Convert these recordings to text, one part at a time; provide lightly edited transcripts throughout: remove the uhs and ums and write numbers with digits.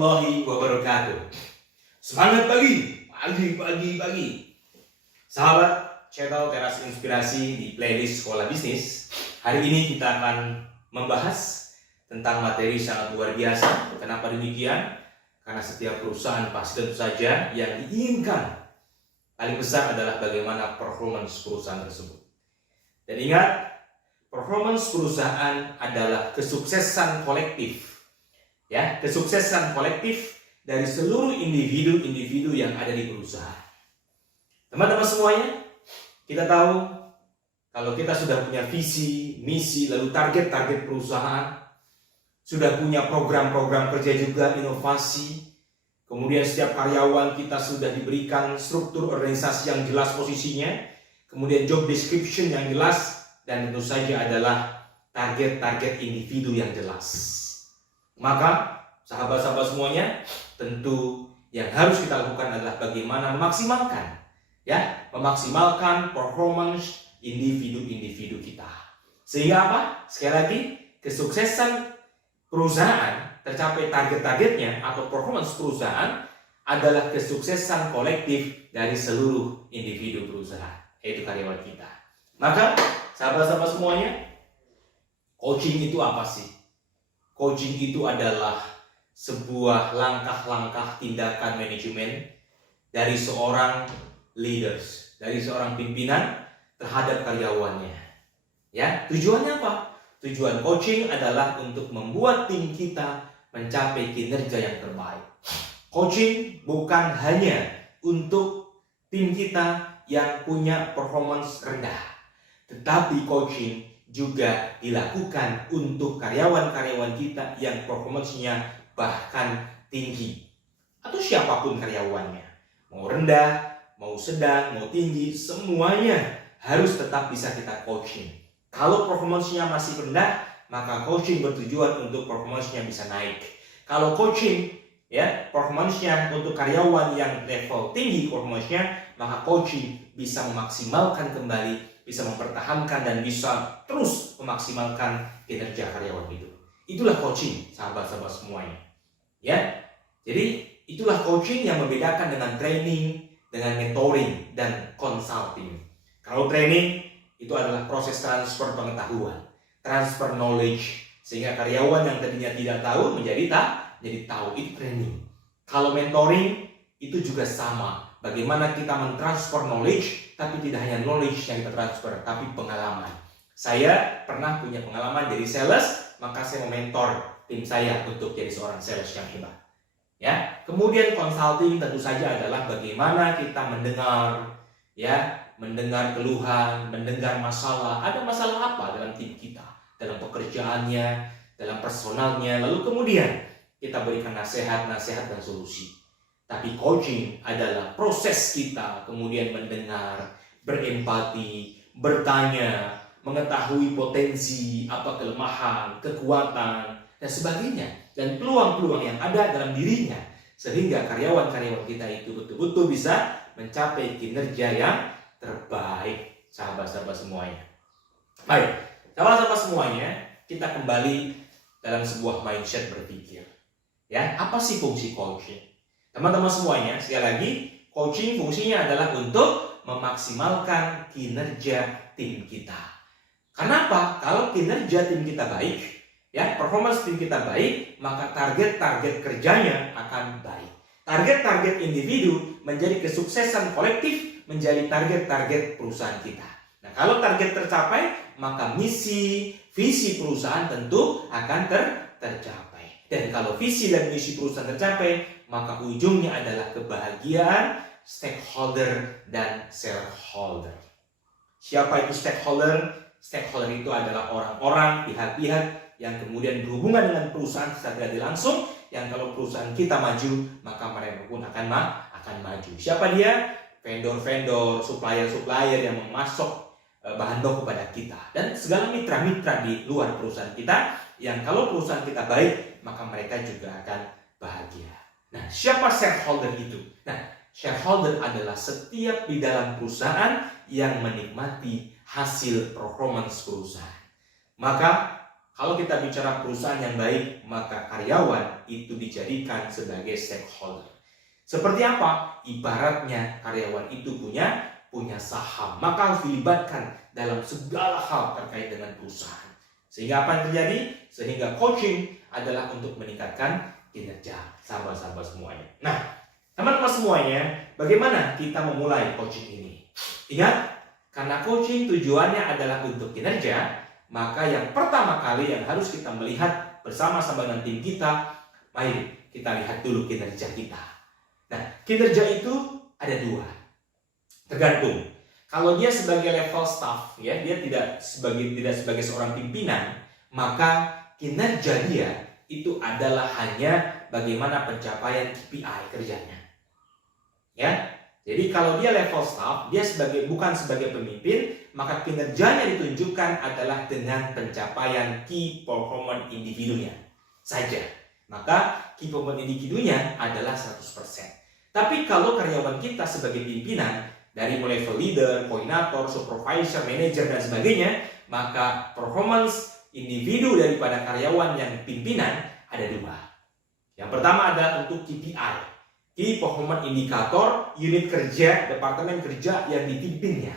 warahmatullahi wabarakatuh. Semangat pagi. Sahabat Channel Teras Inspirasi di playlist Sekolah Bisnis. Hari ini kita akan membahas tentang materi sangat luar biasa. Kenapa demikian? Karena setiap perusahaan pasti tentu saja yang diinginkan paling besar adalah bagaimana performance perusahaan tersebut. Dan ingat, performance perusahaan adalah kesuksesan kolektif. Ya, kesuksesan kolektif dari seluruh individu-individu yang ada di perusahaan. Teman-teman semuanya, kita tahu kalau kita sudah punya visi, misi, lalu target-target perusahaan, sudah punya program-program kerja juga, inovasi, kemudian setiap karyawan kita sudah diberikan struktur organisasi yang jelas posisinya, kemudian job description yang jelas, dan tentu saja adalah target-target individu yang jelas. Maka sahabat-sahabat semuanya, tentu yang harus kita lakukan adalah bagaimana memaksimalkan performance individu-individu kita. Sehingga apa? Sekali lagi, kesuksesan perusahaan tercapai target-targetnya atau performance perusahaan adalah kesuksesan kolektif dari seluruh individu perusahaan, yaitu karyawan kita. Maka sahabat-sahabat semuanya, coaching itu apa sih? Coaching itu adalah sebuah langkah-langkah tindakan manajemen dari seorang leaders, dari seorang pimpinan terhadap karyawannya. Ya, tujuannya apa? Tujuan coaching adalah untuk membuat tim kita mencapai kinerja yang terbaik. Coaching bukan hanya untuk tim kita yang punya performance rendah, tetapi coaching juga dilakukan untuk karyawan-karyawan kita yang performance-nya bahkan tinggi. Atau siapapun karyawannya. Mau rendah, mau sedang, mau tinggi, semuanya harus tetap bisa kita coaching. Kalau performance-nya masih rendah, maka coaching bertujuan untuk performance-nya bisa naik. Kalau coaching performance-nya untuk karyawan yang level tinggi performance-nya, maka coaching bisa memaksimalkan kembali, bisa mempertahankan dan bisa terus memaksimalkan kinerja karyawan itu. Itulah coaching, sahabat-sahabat semuanya. Ya. Jadi itulah coaching yang membedakan dengan training, dengan mentoring dan consulting. Kalau training itu adalah proses transfer pengetahuan, transfer knowledge, sehingga karyawan yang tadinya tidak tahu menjadi tahu, itu training. Kalau mentoring itu juga sama. Bagaimana kita mentransfer knowledge, tapi tidak hanya knowledge yang kita transfer, tapi pengalaman. Saya pernah punya pengalaman jadi sales, maka saya mementor tim saya untuk jadi seorang sales yang hebat. Ya, kemudian consulting tentu saja adalah bagaimana kita mendengar keluhan, mendengar masalah. Ada masalah apa dalam tim kita, dalam pekerjaannya, dalam personalnya, lalu kemudian kita berikan nasihat dan solusi. Tapi coaching adalah proses kita kemudian mendengar, berempati, bertanya, mengetahui potensi, apa kelemahan, kekuatan, dan sebagainya. Dan peluang-peluang yang ada dalam dirinya. Sehingga karyawan-karyawan kita itu betul-betul bisa mencapai kinerja yang terbaik, sahabat-sahabat semuanya. Baik, sahabat-sahabat semuanya, kita kembali dalam sebuah mindset berpikir. Ya, apa sih fungsi coaching? Teman-teman semuanya, sekali lagi, coaching fungsinya adalah untuk memaksimalkan kinerja tim kita. Kenapa? Kalau kinerja tim kita baik, performance tim kita baik, maka target-target kerjanya akan baik. Target-target individu menjadi kesuksesan kolektif, menjadi target-target perusahaan kita. Nah, kalau target tercapai, maka misi, visi perusahaan tentu akan tercapai. Dan kalau visi dan misi perusahaan tercapai, maka ujungnya adalah kebahagiaan stakeholder dan shareholder. Siapa itu stakeholder? Stakeholder itu adalah orang-orang, pihak-pihak yang kemudian berhubungan dengan perusahaan secara tidak langsung, yang kalau perusahaan kita maju, maka mereka pun akan maju. Siapa dia? Vendor-vendor, supplier-supplier yang memasok bahan baku kepada kita, dan segala mitra-mitra di luar perusahaan kita, yang kalau perusahaan kita baik, maka mereka juga akan bahagia. Nah, siapa shareholder itu? Nah, shareholder adalah setiap di dalam perusahaan yang menikmati hasil performance perusahaan. Maka Kalau kita bicara perusahaan yang baik, maka karyawan itu dijadikan sebagai stakeholder. Seperti apa? Ibaratnya karyawan itu punya saham, maka harus dilibatkan dalam segala hal terkait dengan perusahaan. Sehingga apa yang terjadi? Sehingga coaching adalah untuk meningkatkan kinerja sahabat-sahabat semuanya. Nah, teman-teman semuanya, bagaimana kita memulai coaching ini? Ingat, karena coaching tujuannya adalah untuk kinerja, maka yang pertama kali yang harus kita melihat bersama-sama dengan tim kita, mari kita lihat dulu kinerja kita. Nah, kinerja itu ada dua. Tergantung. Kalau dia sebagai level staff, ya, dia tidak sebagai seorang pimpinan, maka kinerja dia itu adalah hanya bagaimana pencapaian KPI kerjanya. Ya. Jadi kalau dia level staff, dia bukan sebagai pemimpin, maka kinerjanya ditunjukkan adalah dengan pencapaian key performance individunya saja. Maka key performance individunya adalah 100%. Tapi kalau karyawan kita sebagai pimpinan, dari mulai leader, koordinator, supervisor, manager, dan sebagainya, maka performance individu daripada karyawan yang pimpinan ada dua. Yang pertama adalah untuk KPI, Key Performance Indicator, unit kerja, departemen kerja yang dipimpinnya.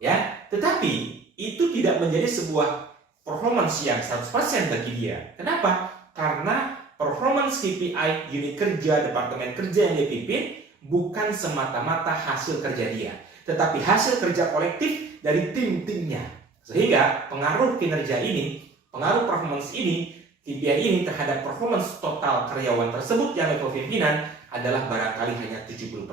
Ya, tetapi itu tidak menjadi sebuah performance yang 100% bagi dia. Kenapa? Karena performance KPI, unit kerja, departemen kerja yang dia pimpin bukan semata-mata hasil kerja dia, tetapi hasil kerja kolektif dari tim-timnya. Sehingga pengaruh kinerja ini, pengaruh performance ini, KPI ini terhadap performance total karyawan tersebut yang level pimpinan adalah barangkali hanya 70%.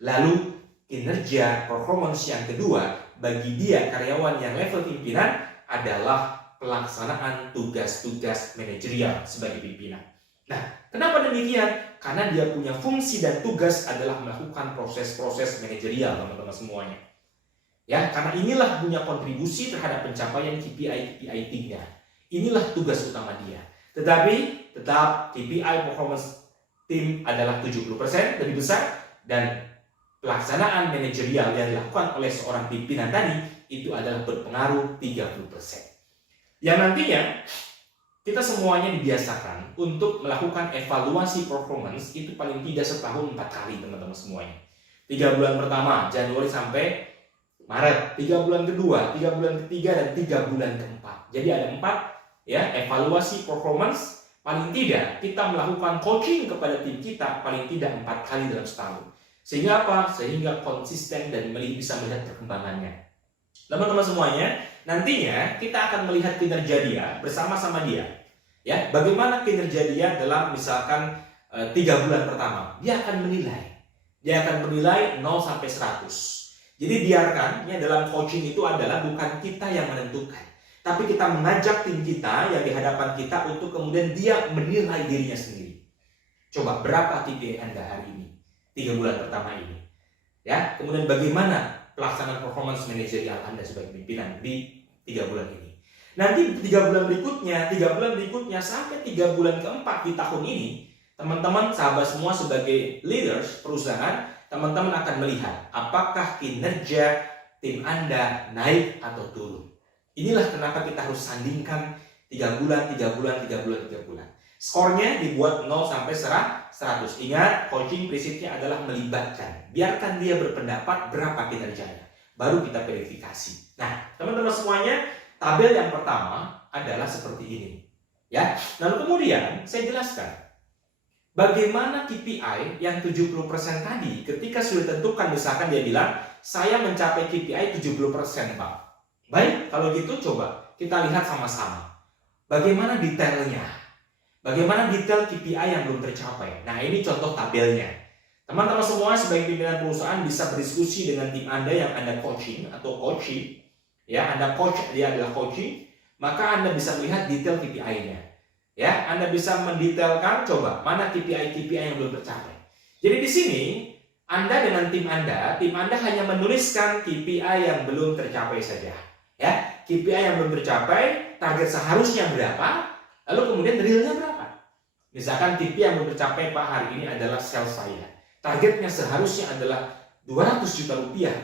Lalu kinerja performance yang kedua bagi dia karyawan yang level pimpinan adalah pelaksanaan tugas-tugas manajerial sebagai pimpinan. Nah, kenapa demikian? Karena dia punya fungsi dan tugas adalah melakukan proses-proses manajerial, teman-teman semuanya. Ya, karena inilah punya kontribusi terhadap pencapaian KPI timnya. Inilah tugas utama dia. Tetapi tetap KPI performance tim adalah 70% lebih besar, dan pelaksanaan manajerial yang dilakukan oleh seorang pimpinan tadi itu adalah berpengaruh 30%. Yang nantinya kita semuanya dibiasakan untuk melakukan evaluasi performance itu paling tidak setahun 4 kali, teman-teman semuanya. 3 bulan pertama, Januari sampai Maret, 3 bulan kedua, 3 bulan ketiga, dan 3 bulan keempat. Jadi ada 4 ya evaluasi performance. Paling tidak kita melakukan coaching kepada tim kita paling tidak 4 kali dalam setahun. Sehingga apa? Sehingga konsisten dan bisa melihat perkembangannya. Teman-teman semuanya, nantinya kita akan melihat kinerja dia bersama-sama dia. Ya, bagaimana kinerja dia dalam misalkan 3 bulan pertama. Dia akan menilai. Dia akan menilai 0 sampai 100. Jadi biarkan ya, dalam coaching itu adalah bukan kita yang menentukan, tapi kita mengajak tim kita yang di hadapan kita untuk kemudian dia menilai dirinya sendiri. Coba berapa KPI Anda hari ini? 3 bulan pertama ini. Ya, kemudian bagaimana pelaksanaan performance manajerial Anda sebagai pimpinan di 3 bulan ini. Nanti 3 bulan berikutnya sampai 3 bulan keempat di tahun ini, teman-teman sahabat semua sebagai leaders perusahaan, teman-teman akan melihat apakah kinerja tim Anda naik atau turun. Inilah kenapa kita harus sandingkan 3 bulan. Skornya dibuat 0 sampai 100. Ingat, coaching prinsipnya adalah melibatkan. Biarkan dia berpendapat berapa kinerjanya. Baru kita verifikasi. Nah, teman-teman semuanya, tabel yang pertama adalah seperti ini. Ya. Lalu kemudian saya jelaskan bagaimana KPI yang 70% tadi ketika sudah ditentukan, misalkan dia bilang, saya mencapai KPI 70%, Pak. Baik, kalau gitu coba kita lihat sama-sama. Bagaimana detailnya? Bagaimana detail KPI yang belum tercapai? Nah, ini contoh tabelnya. Teman-teman semua sebagai pimpinan perusahaan bisa berdiskusi dengan tim Anda yang Anda coaching atau coaching. Ya, Anda coach, dia adalah coaching. Maka Anda bisa melihat detail KPI-nya. Ya, Anda bisa mendetailkan, coba mana KPI yang belum tercapai. Jadi di sini Anda dengan tim Anda hanya menuliskan KPI yang belum tercapai saja. Ya, KPI yang belum tercapai, target seharusnya berapa? Lalu kemudian realnya berapa? Misalkan KPI yang belum tercapai, Pak, hari ini adalah sales saya. Targetnya seharusnya adalah 200 juta rupiah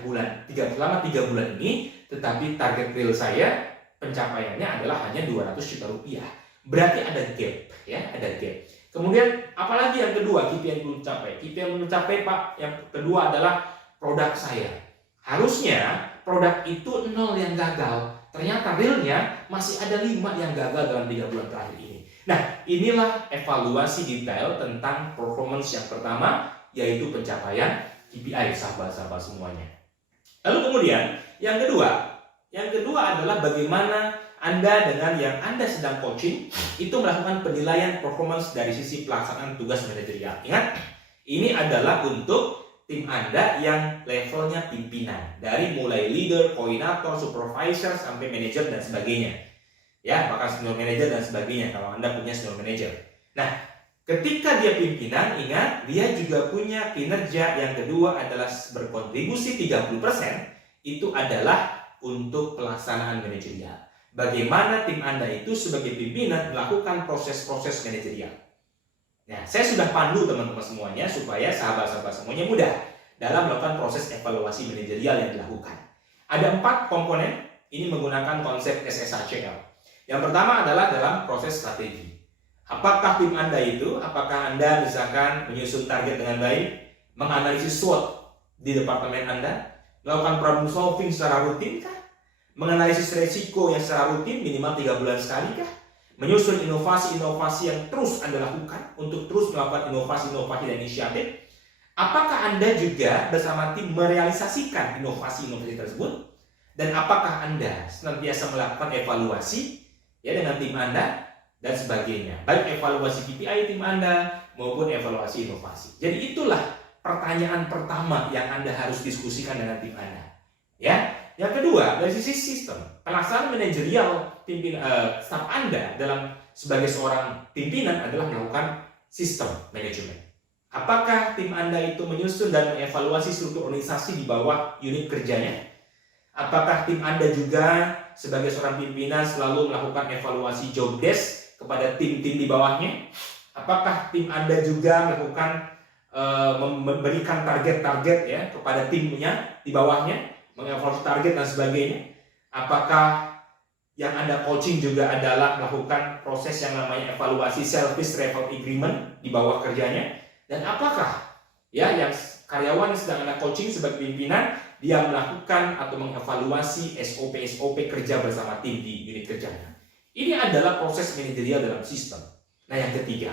selama 3 bulan ini, tetapi target real saya pencapaiannya adalah hanya 200 juta rupiah. Berarti ada gap, ya, ada gap. Kemudian apalagi yang kedua KPI yang belum tercapai? KPI yang belum tercapai, Pak, yang kedua adalah produk saya. Harusnya produk itu 0 yang gagal. Ternyata realnya masih ada 5 yang gagal dalam 3 bulan terakhir ini. Nah, inilah evaluasi detail tentang performance yang pertama, yaitu pencapaian KPI, sahabat-sahabat semuanya. Lalu kemudian yang kedua adalah bagaimana Anda dengan yang Anda sedang coaching itu melakukan penilaian performance dari sisi pelaksanaan tugas manajerial. Ingat, ini adalah untuk tim Anda yang levelnya pimpinan, dari mulai leader, koordinator, supervisor, sampai manajer dan sebagainya. Ya, bahkan senior manager dan sebagainya kalau Anda punya senior manager. Nah, ketika dia pimpinan, ingat, dia juga punya kinerja yang kedua adalah berkontribusi 30%, itu adalah untuk pelaksanaan manajerial. Bagaimana tim Anda itu sebagai pimpinan melakukan proses-proses manajerial. Nah, saya sudah pandu teman-teman semuanya supaya sahabat-sahabat semuanya mudah dalam melakukan proses evaluasi manajerial yang dilakukan. Ada 4 komponen, ini menggunakan konsep SSHCL. Yang pertama adalah dalam proses strategi. Apakah tim Anda itu, apakah Anda misalkan menyusun target dengan baik, menganalisis SWOT di departemen Anda, melakukan problem solving secara rutin kah? Menganalisis resiko yang secara rutin minimal 3 bulan sekali kah? Menyusun inovasi-inovasi yang terus Anda lakukan untuk terus melakukan inovasi-inovasi dan inisiatif. Apakah Anda juga bersama tim merealisasikan inovasi-inovasi tersebut? Dan apakah Anda senantiasa melakukan evaluasi ya dengan tim Anda dan sebagainya? Baik evaluasi KPI tim Anda maupun evaluasi inovasi. Jadi itulah pertanyaan pertama yang Anda harus diskusikan dengan tim Anda. Ya. Yang kedua, dari sisi sistem, pelaksanaan manajerial staf Anda dalam sebagai seorang pimpinan adalah melakukan sistem manajemen. Apakah tim Anda itu menyusun dan mengevaluasi struktur organisasi di bawah unit kerjanya? Apakah tim Anda juga sebagai seorang pimpinan selalu melakukan evaluasi job desk kepada tim-tim di bawahnya? Apakah tim Anda juga melakukan memberikan target-target ya kepada timnya di bawahnya? Mengevaluasi target dan sebagainya. Apakah yang Anda coaching juga adalah melakukan proses yang namanya evaluasi service level agreement di bawah kerjanya? Dan apakah ya yang karyawan yang sedang Anda coaching sebagai pimpinan dia melakukan atau mengevaluasi SOP kerja bersama tim di unit kerjanya? Ini adalah proses manajerial dalam sistem. Nah, yang ketiga,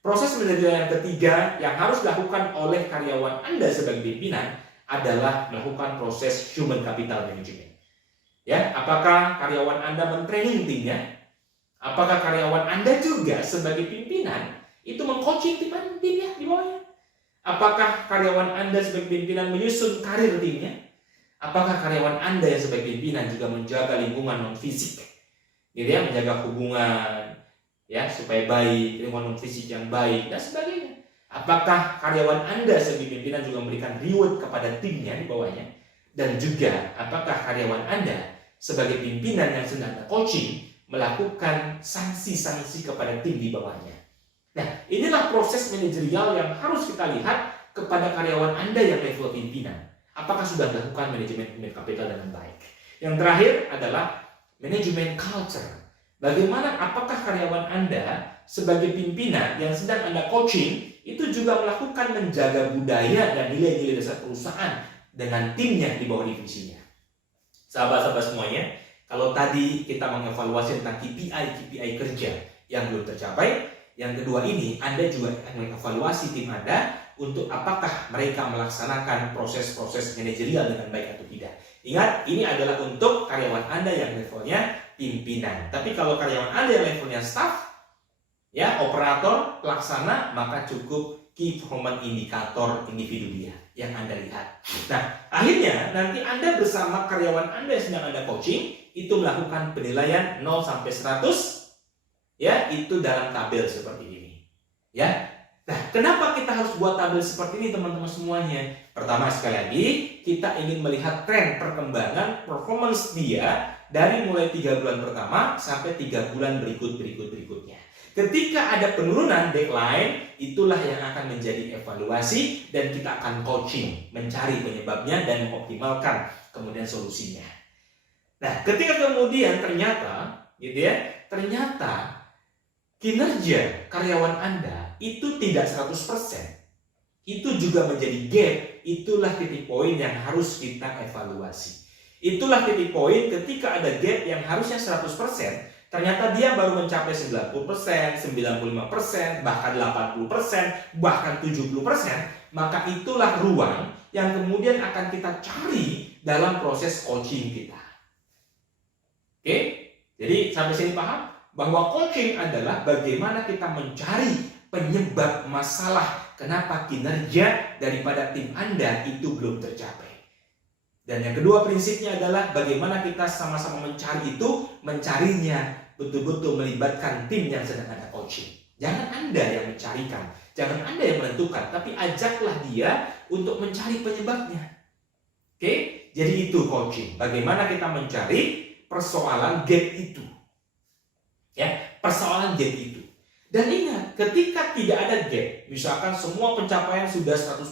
proses manajerial yang ketiga yang harus dilakukan oleh karyawan Anda sebagai pimpinan adalah melakukan proses human capital management. Ya, apakah karyawan Anda mentraining timnya? Apakah karyawan Anda juga sebagai pimpinan itu mengcoaching timnya di bawahnya? Apakah karyawan Anda sebagai pimpinan menyusun karir timnya? Apakah karyawan Anda yang sebagai pimpinan juga menjaga lingkungan non fisik? Gitu ya, menjaga hubungan ya supaya baik, lingkungan non fisik yang baik dan sebagainya. Apakah karyawan Anda sebagai pimpinan juga memberikan reward kepada timnya di bawahnya? Dan juga apakah karyawan Anda sebagai pimpinan yang sedang coaching melakukan sanksi-sanksi kepada tim di bawahnya? Nah, inilah proses manajerial yang harus kita lihat kepada karyawan Anda yang level pimpinan. Apakah sudah melakukan manajemen human capital dengan baik? Yang terakhir adalah manajemen culture. Bagaimana apakah karyawan Anda sebagai pimpinan yang sedang Anda coaching itu juga melakukan menjaga budaya dan nilai-nilai dasar perusahaan dengan timnya di bawah divisinya. Sahabat-sahabat semuanya, kalau tadi kita mengevaluasi tentang KPI kerja yang belum tercapai, yang kedua ini Anda juga akan mengevaluasi tim Anda untuk apakah mereka melaksanakan proses-proses manajerial dengan baik atau tidak. Ingat, ini adalah untuk karyawan Anda yang levelnya pimpinan. Tapi kalau karyawan Anda yang levelnya staff, ya, operator, pelaksana, maka cukup key performance indikator individu dia yang Anda lihat. Nah, akhirnya nanti Anda bersama karyawan Anda yang sedang Anda coaching itu melakukan penilaian 0 sampai 100 ya, itu dalam tabel seperti ini. Ya. Nah, kenapa kita harus buat tabel seperti ini teman-teman semuanya? Pertama, sekali lagi, kita ingin melihat tren perkembangan performance dia dari mulai 3 bulan pertama sampai 3 bulan berikutnya. Ketika ada penurunan decline, itulah yang akan menjadi evaluasi dan kita akan coaching, mencari penyebabnya dan mengoptimalkan kemudian solusinya. Nah, ketika kemudian ternyata kinerja karyawan Anda itu tidak 100%, itu juga menjadi gap. Itulah titik poin yang harus kita evaluasi. Itulah titik poin ketika ada gap yang harusnya 100%, ternyata dia baru mencapai 90%, 95%, bahkan 80%, bahkan 70%, maka itulah ruang yang kemudian akan kita cari dalam proses coaching kita. Oke? Jadi sampai sini paham? Bahwa coaching adalah bagaimana kita mencari penyebab masalah kenapa kinerja daripada tim Anda itu belum tercapai. Dan yang kedua prinsipnya adalah bagaimana kita sama-sama mencari itu, mencarinya betul-betul melibatkan tim yang sedang Anda coaching. Jangan Anda yang mencarikan, jangan Anda yang menentukan, tapi ajaklah dia untuk mencari penyebabnya. Oke? Jadi itu coaching. Bagaimana kita mencari persoalan gap itu. Ya, persoalan gap itu. Dan ingat, ketika tidak ada gap, misalkan semua pencapaian sudah 100%,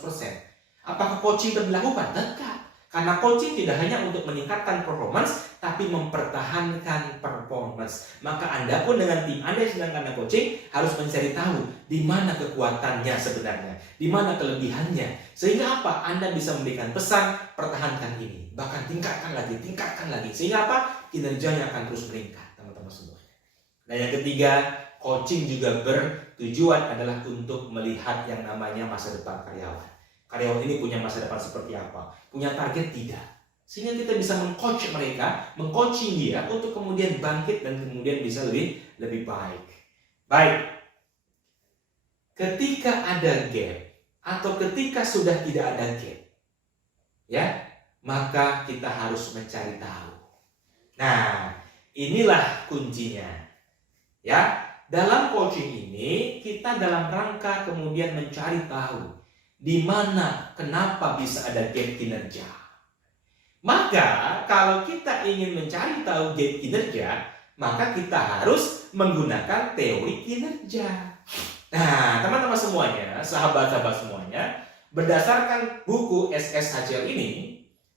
apakah coaching tetap dilakukan? Tetap. Karena coaching tidak hanya untuk meningkatkan performance, tapi mempertahankan performance. Maka Anda pun dengan tim Anda yang sedang Anda coaching harus mencari tahu di mana kekuatannya sebenarnya, di mana kelebihannya. Sehingga apa? Anda bisa memberikan pesan, pertahankan ini. Bahkan tingkatkan lagi. Sehingga apa? Kinerjanya akan terus meningkat, teman-teman semuanya. Dan yang ketiga, coaching juga bertujuan adalah untuk melihat yang namanya masa depan karyawan. Karyawan ini punya masa depan seperti apa? Punya target tidak? Sehingga kita bisa meng-coach mereka, meng-coaching dia untuk kemudian bangkit dan kemudian bisa lebih baik. Baik. Ketika ada gap atau ketika sudah tidak ada gap, ya, maka kita harus mencari tahu. Nah, inilah kuncinya. Ya, dalam coaching ini kita dalam rangka kemudian mencari tahu di mana kenapa bisa ada gap kinerja. Maka kalau kita ingin mencari tahu gap kinerja, maka kita harus menggunakan teori kinerja. Nah, teman-teman semuanya, sahabat-sahabat semuanya, berdasarkan buku SSHCL ini,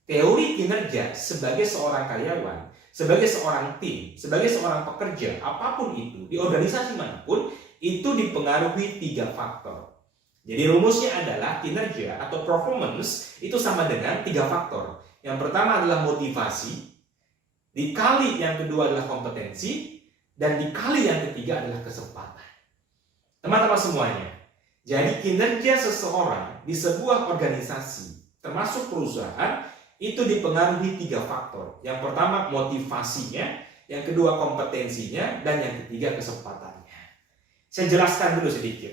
teori kinerja sebagai seorang karyawan, sebagai seorang tim, sebagai seorang pekerja, apapun itu, di organisasi manapun, itu dipengaruhi 3 faktor. Jadi rumusnya adalah kinerja atau performance itu sama dengan 3 faktor. Yang pertama adalah motivasi, dikali yang kedua adalah kompetensi, dan dikali yang ketiga adalah kesempatan. Teman-teman semuanya, jadi kinerja seseorang di sebuah organisasi, termasuk perusahaan, itu dipengaruhi 3 faktor. Yang pertama motivasinya, yang kedua kompetensinya, dan yang ketiga kesempatannya. Saya jelaskan dulu sedikit.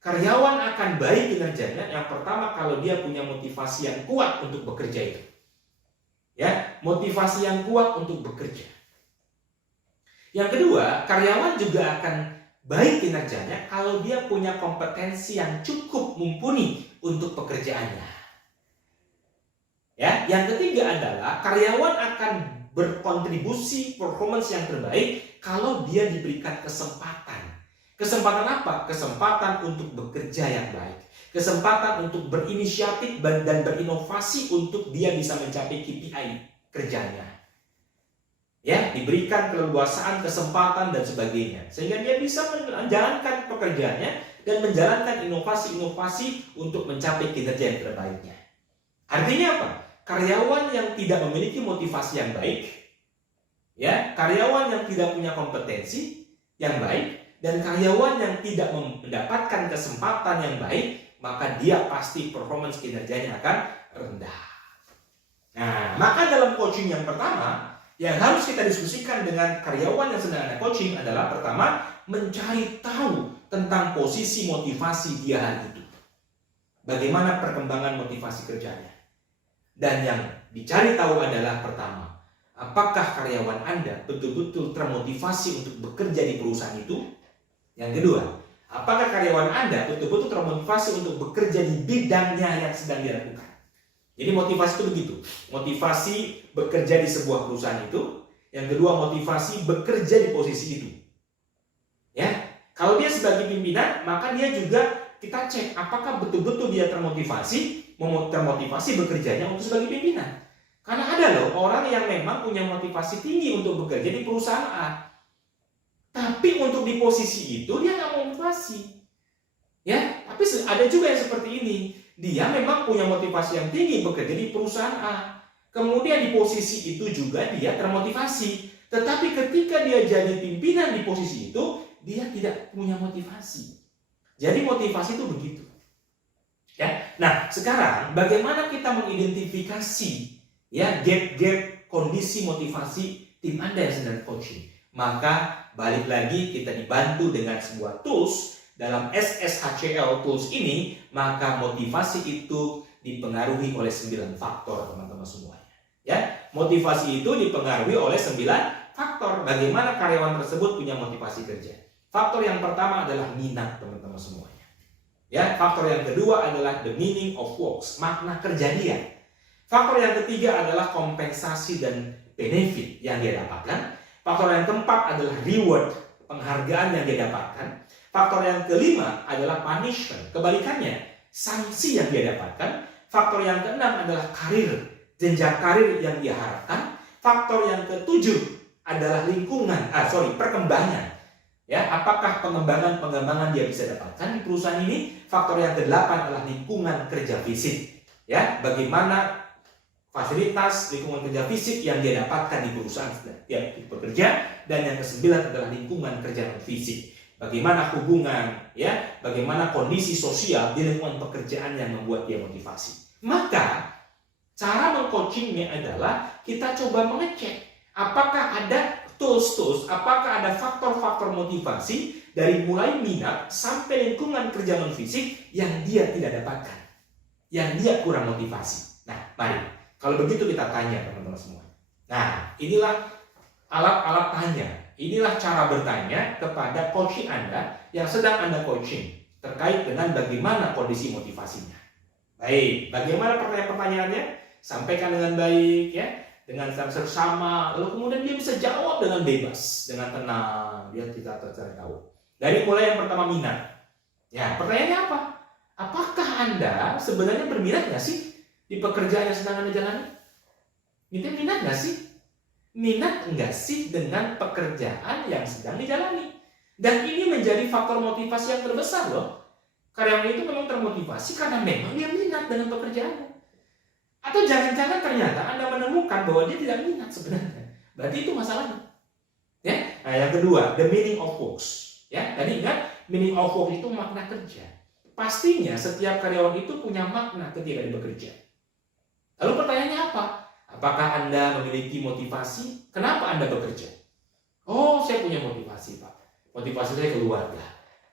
Karyawan akan baik kinerjanya yang pertama kalau dia punya motivasi yang kuat untuk bekerja itu. Ya, motivasi yang kuat untuk bekerja. Yang kedua, karyawan juga akan baik kinerjanya kalau dia punya kompetensi yang cukup mumpuni untuk pekerjaannya. Ya, yang ketiga adalah karyawan akan berkontribusi performance yang terbaik kalau dia diberikan kesempatan. Kesempatan apa? Kesempatan untuk bekerja yang baik. Kesempatan untuk berinisiatif dan berinovasi untuk dia bisa mencapai KPI kerjanya. Ya, diberikan keleluasaan, kesempatan dan sebagainya. Sehingga dia bisa menjalankan pekerjaannya dan menjalankan inovasi-inovasi untuk mencapai kinerja yang terbaiknya. Artinya apa? Karyawan yang tidak memiliki motivasi yang baik, ya, karyawan yang tidak punya kompetensi yang baik, dan karyawan yang tidak mendapatkan kesempatan yang baik, maka dia pasti performance kinerjanya akan rendah. Nah, maka dalam coaching yang pertama, yang harus kita diskusikan dengan karyawan yang sedang ada coaching adalah pertama, mencari tahu tentang posisi motivasi dia hari itu. Bagaimana perkembangan motivasi kerjanya. Dan yang dicari tahu adalah pertama, apakah karyawan Anda betul-betul termotivasi untuk bekerja di perusahaan itu? Yang kedua, apakah karyawan Anda betul-betul termotivasi untuk bekerja di bidangnya yang sedang dilakukan? Jadi motivasi itu begitu. Motivasi bekerja di sebuah perusahaan itu. Yang kedua, motivasi bekerja di posisi itu. Ya, kalau dia sebagai pimpinan, maka dia juga kita cek apakah betul-betul dia termotivasi bekerjanya untuk sebagai pimpinan. Karena ada loh orang yang memang punya motivasi tinggi untuk bekerja di perusahaan A. Tapi untuk di posisi itu dia nggak motivasi. Ya, tapi ada juga yang seperti ini. Dia memang punya motivasi yang tinggi bekerja di perusahaan A. Kemudian di posisi itu juga dia termotivasi. Tetapi ketika dia jadi pimpinan di posisi itu, dia tidak punya motivasi. Jadi motivasi itu begitu. Ya. Nah, sekarang bagaimana kita mengidentifikasi ya gap-gap kondisi motivasi tim Anda yang sedang coaching? Maka balik lagi kita dibantu dengan sebuah tools dalam SSHCL tools ini, maka motivasi itu dipengaruhi oleh 9 faktor, teman-teman semuanya. Ya, motivasi itu dipengaruhi oleh 9 faktor. Bagaimana karyawan tersebut punya motivasi kerja? Faktor yang pertama adalah minat, teman-teman semuanya. Ya, faktor yang kedua adalah the meaning of works, makna kerja dia. Faktor yang ketiga adalah kompensasi dan benefit yang dia dapatkan. Faktor yang keempat adalah reward, penghargaan yang dia dapatkan. Faktor yang kelima adalah punishment, kebalikannya, sanksi yang dia dapatkan. Faktor yang keenam adalah karir, jenjang karir yang dia harapkan. Faktor yang ketujuh adalah perkembangan. Ya, apakah pengembangan dia bisa dapatkan di perusahaan ini? Faktor yang kedelapan adalah lingkungan kerja fisik. Ya, bagaimana fasilitas lingkungan kerja fisik yang dia dapatkan di perusahaan yang bekerja. Dan yang kesembilan adalah lingkungan kerja fisik. Bagaimana hubungan, ya, bagaimana kondisi sosial di lingkungan pekerjaan yang membuat dia motivasi. Maka cara mengcoachingnya adalah kita coba mengecek apakah ada tools, apakah ada faktor-faktor motivasi dari mulai minat sampai lingkungan kerja non-fisik yang dia tidak dapatkan, yang dia kurang motivasi. Nah, mari kalau begitu kita tanya teman-teman semua. Nah, inilah alat-alat tanya. Inilah cara bertanya kepada coaching Anda yang sedang Anda coaching terkait dengan bagaimana kondisi motivasinya. Baik, bagaimana pertanyaan-pertanyaannya? Sampaikan dengan baik, ya, dengan seksama, lalu kemudian dia bisa jawab dengan bebas, dengan tenang, dia tidak tercari tahu. Dari mulai yang pertama minat. Ya, pertanyaannya apa? Apakah Anda sebenarnya berminat nggak sih di pekerjaan yang sedang Anda jalani? Itu minat nggak sih? Minat enggak sih dengan pekerjaan yang sedang dijalani? Dan ini menjadi faktor motivasi yang terbesar loh. Karyawan itu memang termotivasi karena memang dia minat dengan pekerjaannya. Atau jangan-jangan ternyata Anda menemukan bahwa dia tidak minat sebenarnya. Berarti itu masalahnya. Ya. Nah, yang kedua, the meaning of works. Ya, tadi ingat meaning of work itu makna kerja. Pastinya setiap karyawan itu punya makna ketika dia bekerja. Lalu pertanyaannya apa? Apakah Anda memiliki motivasi? Kenapa Anda bekerja? Oh, saya punya motivasi, Pak. Motivasi saya keluarga.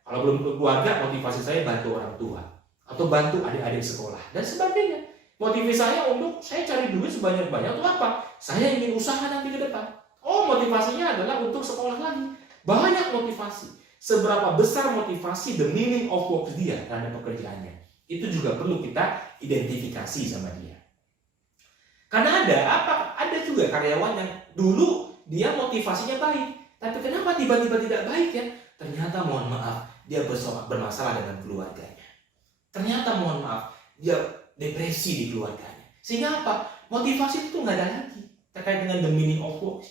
Kalau belum keluarga, motivasi saya bantu orang tua. Atau bantu adik-adik sekolah. Dan sebagainya. Motivasi saya untuk saya cari duit sebanyak-banyak untuk apa? Saya ingin usaha nanti ke depan. Oh, motivasinya adalah untuk sekolah lagi. Banyak motivasi. Seberapa besar motivasi the meaning of work dia terhadap pekerjaannya. Itu juga perlu kita identifikasi sama dia. Karena ada juga karyawan yang dulu dia motivasinya baik, tapi kenapa tiba-tiba tidak baik ya? Ternyata mohon maaf, dia bermasalah dengan keluarganya. Ternyata mohon maaf, dia depresi di keluarganya. Sehingga apa? Motivasi itu nggak ada lagi terkait dengan the meaning of work.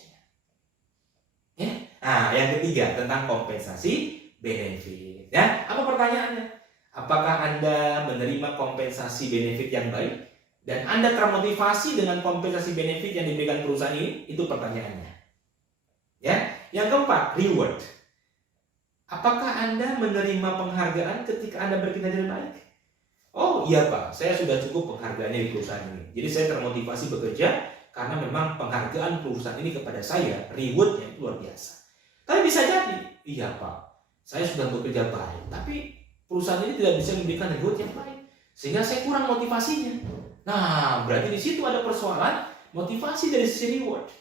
Ya? Nah, yang ketiga tentang kompensasi benefit. Ya, apa pertanyaannya? Apakah Anda menerima kompensasi benefit yang baik? Dan Anda termotivasi dengan kompensasi benefit yang diberikan perusahaan ini? Itu pertanyaannya. Ya, yang keempat, reward. Apakah Anda menerima penghargaan ketika Anda berkinerja baik? Oh iya Pak, saya sudah cukup penghargaannya di perusahaan ini. Jadi saya termotivasi bekerja karena memang penghargaan perusahaan ini kepada saya, rewardnya luar biasa. Tapi bisa jadi, iya Pak, saya sudah bekerja baik, tapi perusahaan ini tidak bisa memberikan reward yang baik, sehingga saya kurang motivasinya. Nah, berarti di situ ada persoalan motivasi dari sisi reward.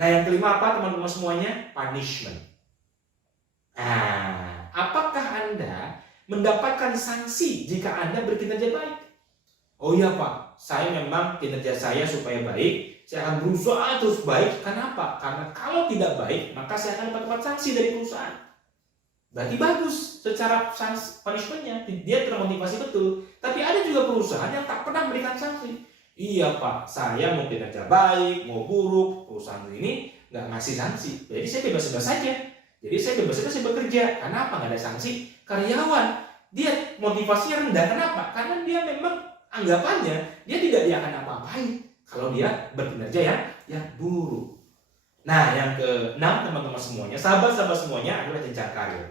Nah, yang kelima apa teman-teman semuanya? Punishment. Nah, apakah Anda mendapatkan sanksi jika Anda berkinerja baik? Oh iya Pak, saya memang kinerja saya supaya baik, saya akan berusaha terus baik. Kenapa? Karena kalau tidak baik, maka saya akan dapat sanksi dari perusahaan. Berarti bagus secara punishment-nya, dia termotivasi betul. Tapi ada juga perusahaan yang tak pernah memberikan sanksi. Iya Pak, saya mau kinerja baik, mau buruk, perusahaan ini nggak ngasih sanksi. Jadi saya bebas-bebas saja. Jadi saya bebas-bebas bekerja. Kenapa nggak ada sanksi? Karyawan, dia motivasinya rendah. Kenapa? Karena dia memang anggapannya dia tidak akan apa-apain kalau dia berkinerja yang buruk. Nah, yang keenam teman-teman semuanya, sahabat-sahabat semuanya adalah jenjang karir.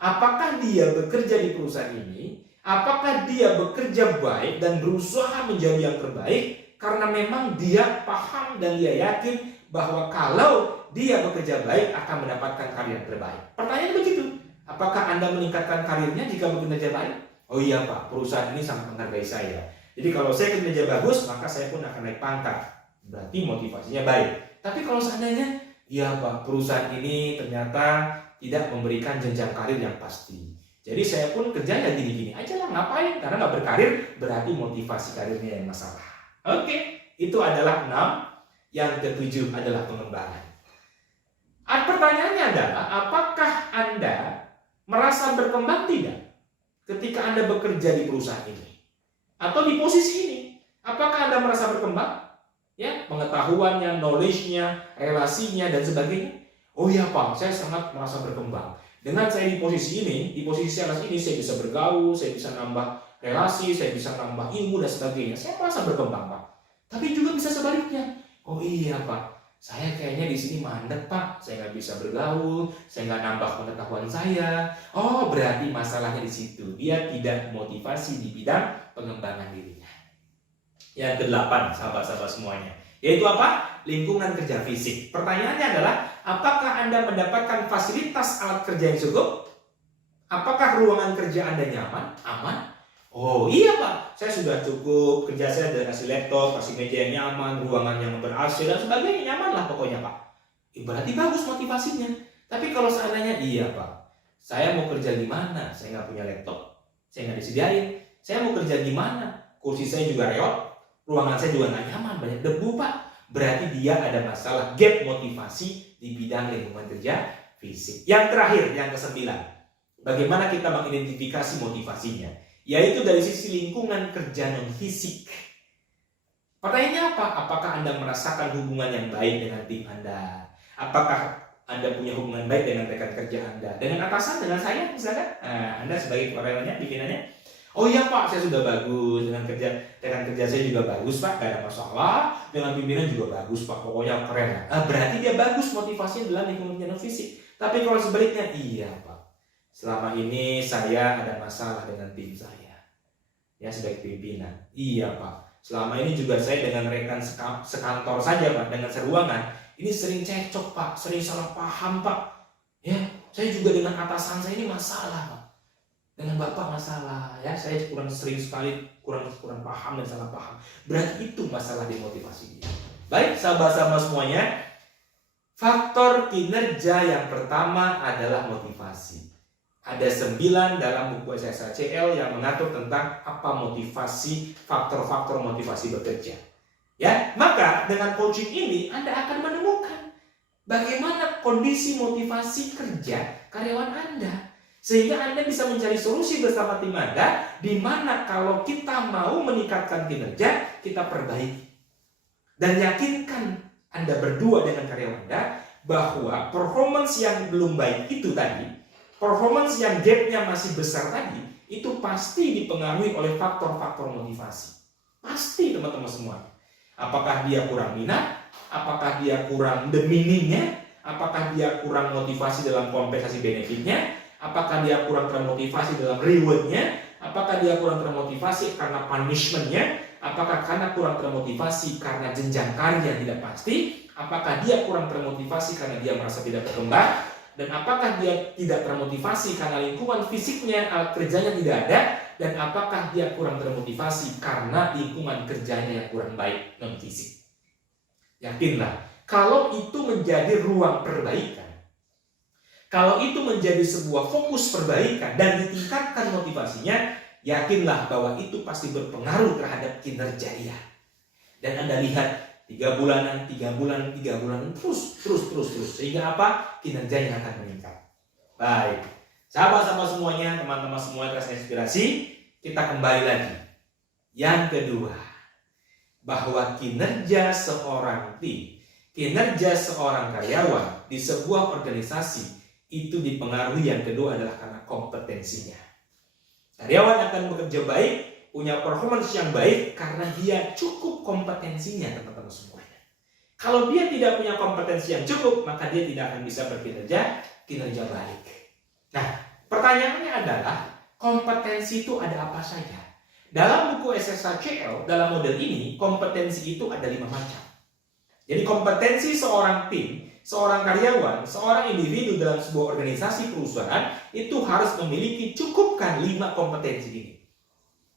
Apakah dia bekerja di perusahaan ini? Apakah dia bekerja baik dan berusaha menjadi yang terbaik? Karena memang dia paham dan dia yakin bahwa kalau dia bekerja baik akan mendapatkan karir yang terbaik. Pertanyaan begitu. Apakah Anda meningkatkan karirnya jika bekerja baik? Oh iya Pak, perusahaan ini sangat menghargai saya. Jadi kalau saya kinerja bagus, maka saya pun akan naik pangkat. Berarti motivasinya baik. Tapi kalau seandainya, ya Pak, perusahaan ini ternyata tidak memberikan jenjang karir yang pasti. Jadi saya pun kerjanya gini-gini aja lah, ngapain? Karena nggak berkarir, berarti motivasi karirnya yang masalah. Oke, itu adalah 6. Yang ketujuh adalah pengembangan. Pertanyaannya adalah, apakah Anda merasa berkembang tidak ketika Anda bekerja di perusahaan ini? Atau di posisi ini? Apakah Anda merasa berkembang? Ya, pengetahuannya, knowledge-nya, relasinya, dan sebagainya. Oh iya Pak, saya sangat merasa berkembang. Dengan saya di posisi ini, di posisi sales ini, saya bisa bergaul, saya bisa nambah relasi, saya bisa nambah ilmu, dan sebagainya. Saya merasa berkembang Pak. Tapi juga bisa sebaliknya. Oh iya Pak, saya kayaknya di sini mandek Pak. Saya nggak bisa bergaul, saya nggak nambah pengetahuan saya. Oh berarti masalahnya di situ. Dia tidak motivasi di bidang pengembangan dirinya. Yang ke-8, sahabat-sahabat semuanya, yaitu apa? Lingkungan kerja fisik. Pertanyaannya adalah, apakah Anda mendapatkan fasilitas alat kerja yang cukup? Apakah ruangan kerja Anda nyaman, aman? Oh iya Pak, saya sudah cukup, kerja saya dengan kasih laptop, kasih meja yang nyaman, ruangan yang ber-AC dan sebagainya, nyaman lah pokoknya Pak. Berarti bagus motivasinya. Tapi kalau seandainya, iya Pak, saya mau kerja di mana? Saya nggak punya laptop, saya nggak disediain. Saya mau kerja di mana? Kursi saya juga reot, ruangan saya juga nggak nyaman, banyak debu Pak. Berarti dia ada masalah gap motivasi di bidang lingkungan kerja fisik. Yang terakhir, yang ke-9, bagaimana kita mengidentifikasi motivasinya? Yaitu dari sisi lingkungan kerja non fisik. Pertanyaannya apa? Apakah Anda merasakan hubungan yang baik dengan tim Anda? Apakah Anda punya hubungan baik dengan rekan kerja Anda? Dengan atasan, dengan saya misalkan? Anda sebagai karyawannya, pimpinannya, oh iya Pak, saya sudah bagus. Dengan rekan kerja saya juga bagus Pak, gak ada masalah. Dengan pimpinan juga bagus Pak, pokoknya keren. Berarti dia bagus motivasinya dalam lingkungan kerja non fisik. Tapi kalau sebaliknya, iya Pak, selama ini saya ada masalah dengan tim saya. Ya sebagai pimpinan. Iya Pak, selama ini juga saya dengan rekan sekantor saja Pak, dengan seruangan, ini sering cekcok Pak, sering salah paham Pak. Ya, saya juga dengan atasan saya ini masalah Pak. Dengan Bapak masalah, ya saya sering sekali kurang paham dan salah paham. Berarti itu masalah di motivasi dia. Baik sahabat-sahabat semuanya, faktor kinerja yang pertama adalah motivasi. Ada 9 dalam buku SSACL yang mengatur tentang apa motivasi, faktor-faktor motivasi bekerja. Ya, maka dengan coaching ini Anda akan menemukan bagaimana kondisi motivasi kerja karyawan Anda, sehingga Anda bisa mencari solusi bersama tim Anda, di mana kalau kita mau meningkatkan kinerja, kita perbaiki. Dan yakinkan Anda berdua dengan karyawan Anda bahwa performance yang belum baik itu tadi, performance yang gap-nya masih besar tadi, itu pasti dipengaruhi oleh faktor-faktor motivasi. Pasti teman-teman semua. Apakah dia kurang minat? Apakah dia kurang deminingnya? Apakah dia kurang motivasi dalam kompensasi benefitnya? Apakah dia kurang termotivasi dalam rewardnya? Apakah dia kurang termotivasi karena punishmentnya? Apakah karena kurang termotivasi karena jenjang karir yang tidak pasti? Apakah dia kurang termotivasi karena dia merasa tidak berkembang? Dan apakah dia tidak termotivasi karena lingkungan fisiknya, alat kerjanya tidak ada? Dan apakah dia kurang termotivasi karena lingkungan kerjanya yang kurang baik non fisik? Yakinlah, kalau itu menjadi ruang perbaikan, kalau itu menjadi sebuah fokus perbaikan dan ditingkatkan motivasinya, yakinlah bahwa itu pasti berpengaruh terhadap kinerja dia. Dan Anda lihat 3 bulanan, 3 bulan, 3 bulan, terus. Sehingga apa? Kinerjanya akan meningkat. Baik. Sahabat-sahabat semuanya, teman-teman semua yang kasih inspirasi, kita kembali lagi. Yang kedua, bahwa kinerja seorang tim, kinerja seorang karyawan di sebuah organisasi itu dipengaruhi yang kedua adalah karena kompetensinya. Karyawan akan bekerja baik, punya performance yang baik karena dia cukup kompetensinya, teman-teman semuanya. Kalau dia tidak punya kompetensi yang cukup, maka dia tidak akan bisa kinerja baik. Nah, pertanyaannya adalah kompetensi itu ada apa saja? Dalam buku SSHCL, dalam model ini, kompetensi itu ada 5 macam. Jadi kompetensi seorang tim, seorang karyawan, seorang individu dalam sebuah organisasi perusahaan itu harus memiliki cukupkan 5 kompetensi ini.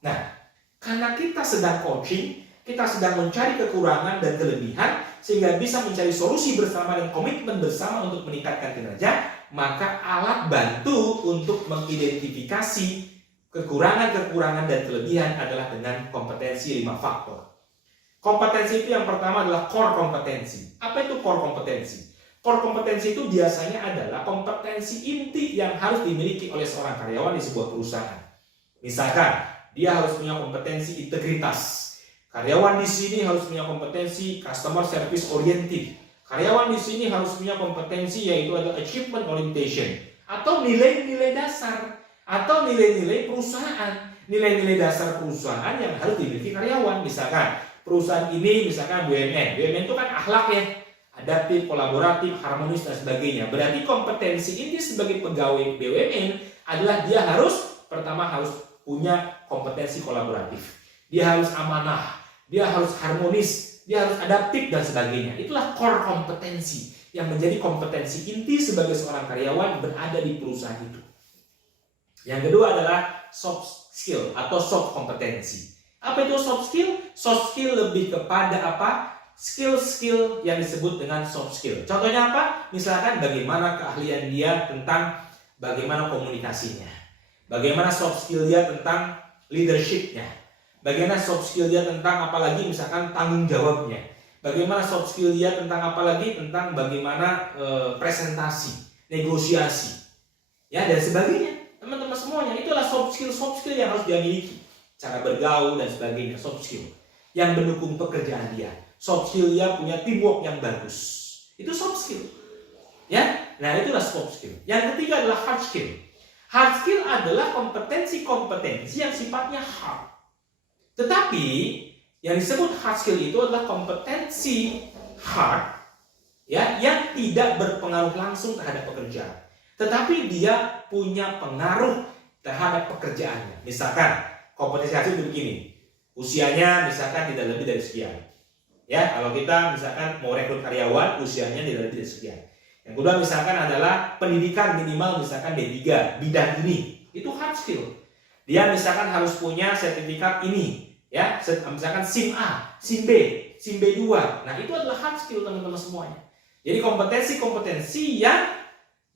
Nah, karena kita sedang coaching, kita sedang mencari kekurangan dan kelebihan sehingga bisa mencari solusi bersama dan komitmen bersama untuk meningkatkan kinerja, maka alat bantu untuk mengidentifikasi kekurangan-kekurangan dan kelebihan adalah dengan kompetensi 5 faktor. Kompetensi itu yang pertama adalah core kompetensi. Apa itu core kompetensi? Core kompetensi itu biasanya adalah kompetensi inti yang harus dimiliki oleh seorang karyawan di sebuah perusahaan. Misalkan, dia harus punya kompetensi integritas. Karyawan di sini harus punya kompetensi customer service oriented. Karyawan di sini harus punya kompetensi yaitu ada achievement orientation atau nilai-nilai dasar atau nilai-nilai perusahaan. Nilai-nilai dasar perusahaan yang harus dimiliki karyawan. Misalkan perusahaan ini misalkan BUMN. BUMN itu kan akhlak ya, adaptif, kolaboratif, harmonis dan sebagainya. Berarti kompetensi inti sebagai pegawai BUMN adalah dia harus pertama harus punya kompetensi kolaboratif. Dia harus amanah, dia harus harmonis, dia harus adaptif dan sebagainya. Itulah core kompetensi yang menjadi kompetensi inti sebagai seorang karyawan berada di perusahaan itu. Yang kedua adalah soft skill atau soft kompetensi. Apa itu soft skill? Soft skill lebih kepada apa? Skill-skill yang disebut dengan soft skill. Contohnya apa? Misalkan bagaimana keahlian dia tentang bagaimana komunikasinya. Bagaimana soft skill dia tentang leadership-nya. Bagaimana soft skill dia tentang apalagi misalkan tanggung jawabnya. Bagaimana soft skill dia tentang apalagi tentang bagaimana presentasi, negosiasi, ya dan sebagainya. Teman-teman semuanya, itulah soft skill yang harus dia miliki. Cara bergaul dan sebagainya, soft skill yang mendukung pekerjaan dia. Soft skill dia punya teamwork yang bagus. Itu soft skill. Ya, nah itulah soft skill. Yang ketiga adalah hard skill. Hard skill adalah kompetensi-kompetensi yang sifatnya hard. Tetapi yang disebut hard skill itu adalah kompetensi hard ya, yang tidak berpengaruh langsung terhadap pekerjaan. Tetapi dia punya pengaruh terhadap pekerjaannya. Misalkan kompetensi hard skill itu begini. Usianya misalkan tidak lebih dari sekian. Ya, kalau kita misalkan mau rekrut karyawan, usianya tidak lebih dari sekian. Yang kedua misalkan adalah pendidikan minimal misalkan D3 bidang ini. Itu hard skill. Dia misalkan harus punya sertifikat ini, ya, misalkan SIM A, SIM B, SIM B2. Nah, itu adalah hard skill teman-teman semuanya. Jadi kompetensi-kompetensi yang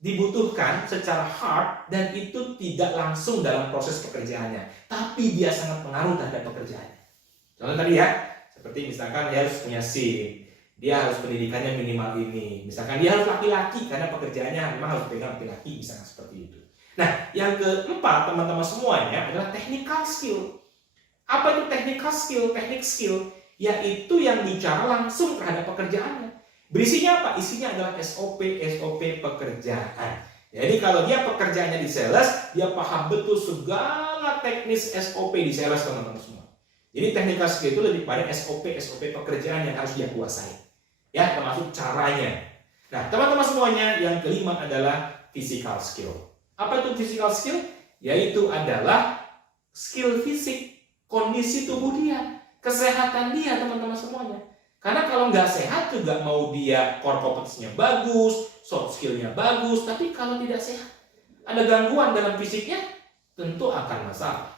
dibutuhkan secara hard dan itu tidak langsung dalam proses pekerjaannya, tapi dia sangat pengaruh terhadap pekerjaannya. Contoh tadi ya, seperti misalkan dia harus punya SIM, dia harus pendidikannya minimal ini. Misalkan dia harus laki-laki karena pekerjaannya memang harus pegang laki-laki, misalkan seperti itu. Nah, yang keempat teman-teman semuanya adalah technical skill. Apa itu technical skill? Teknik skill yaitu yang bicara langsung terhadap pekerjaannya. Berisinya apa? Isinya adalah SOP pekerjaan. Jadi kalau dia pekerjaannya di sales, dia paham betul segala teknis SOP di sales teman-teman semua. Jadi technical skill itu lebih pada SOP pekerjaan yang harus dia kuasai. Ya, termasuk caranya. Nah, teman-teman semuanya, yang kelima adalah physical skill. Apa itu physical skill? Yaitu adalah skill fisik, kondisi tubuh dia, kesehatan dia teman-teman semuanya. Karena kalau nggak sehat juga mau dia core kompetensinya bagus, soft skillnya bagus, tapi kalau tidak sehat, ada gangguan dalam fisiknya, tentu akan masalah.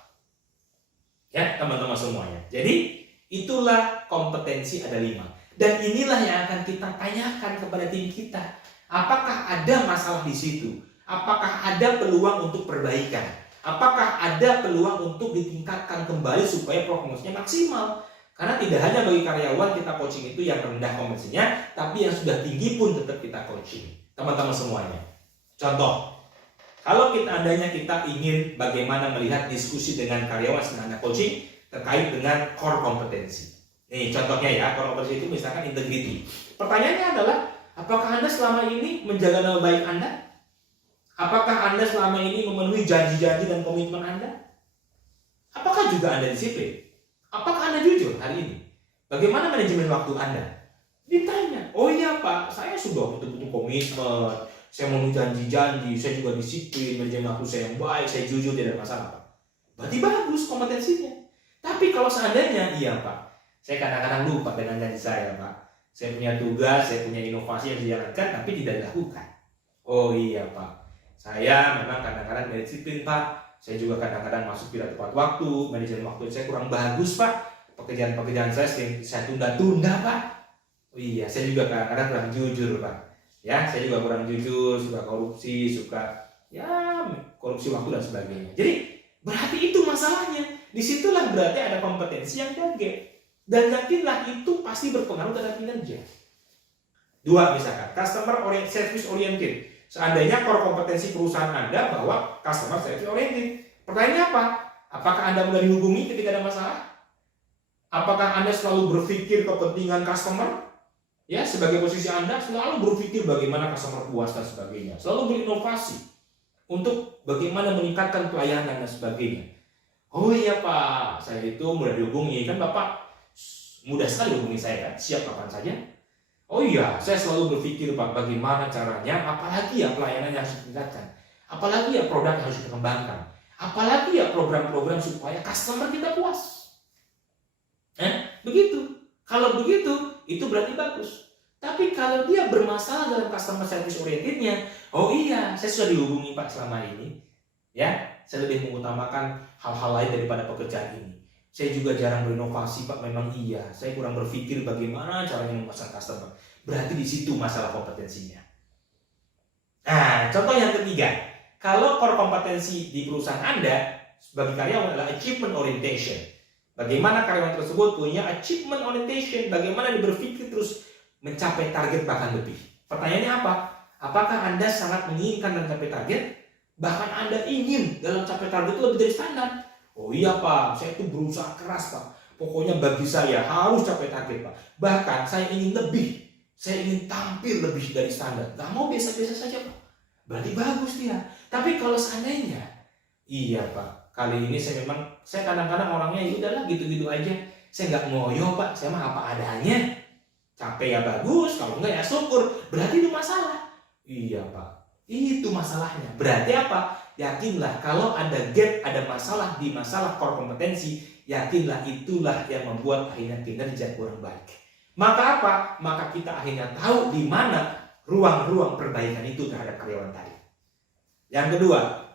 Ya teman-teman semuanya. Jadi itulah kompetensi ada 5. Dan inilah yang akan kita tanyakan kepada tim kita. Apakah ada masalah di situ? Apakah ada peluang untuk perbaikan? Apakah ada peluang untuk ditingkatkan kembali supaya performanya maksimal? Karena tidak hanya bagi karyawan kita coaching itu yang rendah kompetensinya, tapi yang sudah tinggi pun tetap kita coaching. Teman-teman semuanya. Contoh, kalau kita ingin bagaimana melihat diskusi dengan karyawan sedang coaching terkait dengan core kompetensi. Nih contohnya ya, core kompetensi itu misalkan integrity. Pertanyaannya adalah, apakah Anda selama ini menjaga nama baik Anda? Apakah Anda selama ini memenuhi janji-janji dan komitmen Anda? Apakah juga Anda disiplin? Apakah Anda jujur hari ini? Bagaimana manajemen waktu Anda? Ditanya, oh iya Pak, saya sudah betul-betul komitmen, saya memenuhi janji-janji, saya juga disiplin, manajemen waktu saya yang baik, saya jujur, tidak ada masalah Pak. Berarti bagus kompetensinya. Tapi kalau seandainya, iya Pak, saya kadang-kadang lupa dengan janji saya Pak. Saya punya tugas, saya punya inovasi yang dijalankan, tapi tidak dilakukan. Oh iya Pak, saya memang kadang-kadang tidak disiplin Pak. Saya juga kadang-kadang masuk tidak tepat waktu, manajemen waktu saya kurang bagus Pak. Pekerjaan-pekerjaan saya sering saya tunda-tunda Pak. Oh iya, saya juga kadang-kadang kurang jujur Pak. Ya, saya juga kurang jujur, suka korupsi, suka korupsi waktu dan sebagainya. Jadi berarti itu masalahnya. Disitulah berarti ada kompetensi yang gagal. Dan yakinlah itu pasti berpengaruh terhadap kinerja. Dua misalkan, service oriented. Seandainya core kompetensi perusahaan Anda bahwa customer service oriented. Pertanyaannya apa? Apakah Anda mudah dihubungi ketika ada masalah? Apakah Anda selalu berpikir kepentingan customer? Ya, sebagai posisi Anda selalu berpikir bagaimana customer puas dan sebagainya. Selalu berinovasi untuk bagaimana meningkatkan pelayanan dan sebagainya. Oh iya Pak, saya itu mudah dihubungi. Kan Bapak mudah sekali hubungi saya kan, siap kapan saja. Oh iya, saya selalu berpikir Pak, bagaimana caranya, apalagi ya pelayanan yang harus ditingkatkan, apalagi ya produk yang harus dikembangkan, apalagi ya program-program supaya customer kita puas. Begitu. Kalau begitu, itu berarti bagus. Tapi kalau dia bermasalah dalam customer service orientednya, oh iya, saya sudah dihubungi Pak selama ini, ya, saya lebih mengutamakan hal-hal lain daripada pekerjaan ini. Saya juga jarang berinovasi Pak, memang iya. Saya kurang berpikir bagaimana caranya memuaskan customer. Berarti di situ masalah kompetensinya. Nah, contoh yang ketiga. Kalau core kompetensi di perusahaan Anda sebagai karyawan adalah achievement orientation. Bagaimana karyawan tersebut punya achievement orientation, bagaimana dia berpikir terus mencapai target bahkan lebih. Pertanyaannya apa? Apakah Anda sangat menginginkan mencapai target? Bahkan Anda ingin dalam capai target itu lebih dari standar. Oh iya Pak, saya itu berusaha keras Pak. Pokoknya bagi saya harus capai target Pak. Bahkan saya ingin lebih. Saya ingin tampil lebih dari standar. Gak mau biasa-biasa saja Pak. Berarti bagus dia. Tapi kalau seandainya, iya Pak, kali ini saya kadang-kadang orangnya ya udahlah gitu-gitu aja. Saya nggak ngoyo Pak, saya mah apa adanya. Capek ya bagus, kalau enggak ya syukur. Berarti itu masalah. Iya Pak, itu masalahnya. Berarti apa? Yakinlah kalau ada gap, ada masalah di masalah core kompetensi, yakinlah itulah yang membuat akhirnya kinerja kurang baik. Maka apa? Maka kita akhirnya tahu di mana ruang-ruang perbaikan itu terhadap karyawan tadi. Yang kedua,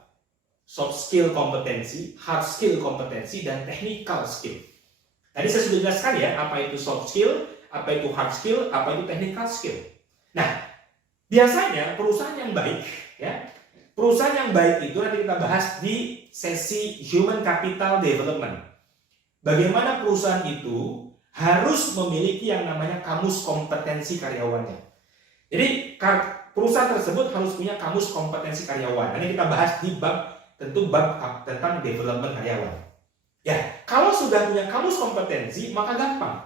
soft skill kompetensi, hard skill kompetensi, dan technical skill. Tadi saya sudah jelaskan ya, apa itu soft skill, apa itu hard skill, apa itu technical skill. Nah, biasanya perusahaan yang baik, ya, perusahaan yang baik itu nanti kita bahas di sesi Human Capital Development. Bagaimana perusahaan itu harus memiliki yang namanya kamus kompetensi karyawannya. Jadi perusahaan tersebut harus punya kamus kompetensi karyawan. Nanti kita bahas di bab tentang development karyawan. Ya, kalau sudah punya kamus kompetensi maka gampang.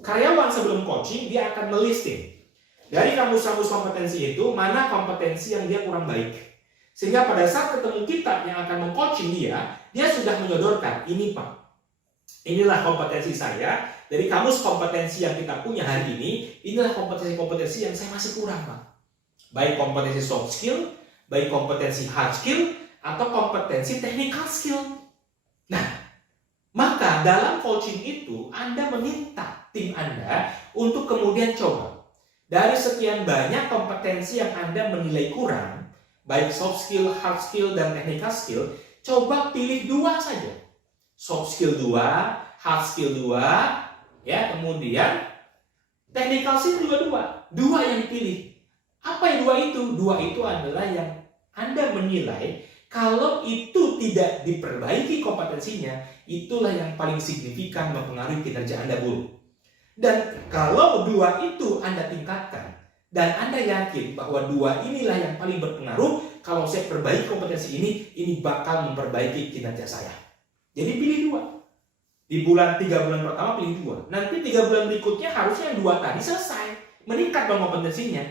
Karyawan sebelum coaching dia akan melisting dari kamus-kamus kompetensi itu mana kompetensi yang dia kurang baik. Sehingga pada saat ketemu kita yang akan meng-coaching dia sudah menyodorkan, ini Pak, inilah kompetensi saya, dari kamus kompetensi yang kita punya hari ini, inilah kompetensi-kompetensi yang saya masih kurang Pak. Baik kompetensi soft skill, baik kompetensi hard skill, atau kompetensi technical skill. Nah, maka dalam coaching itu, Anda meminta tim Anda untuk kemudian coba. Dari sekian banyak kompetensi yang Anda menilai kurang, baik soft skill, hard skill, dan technical skill, coba pilih 2 saja. Soft skill 2, hard skill 2, ya, kemudian technical skill juga 2. 2 yang dipilih. Apa yang 2 itu? 2 itu adalah yang Anda menilai kalau itu tidak diperbaiki kompetensinya, itulah yang paling signifikan mempengaruhi kinerja Anda buruk. Dan kalau 2 itu Anda tingkatkan, dan Anda yakin bahwa 2 inilah yang paling berpengaruh, kalau saya perbaiki kompetensi ini bakal memperbaiki kinerja saya. Jadi pilih 2. Di 3 bulan pertama pilih 2. Nanti 3 bulan berikutnya harusnya yang 2 tadi selesai. Meningkat dong kompetensinya.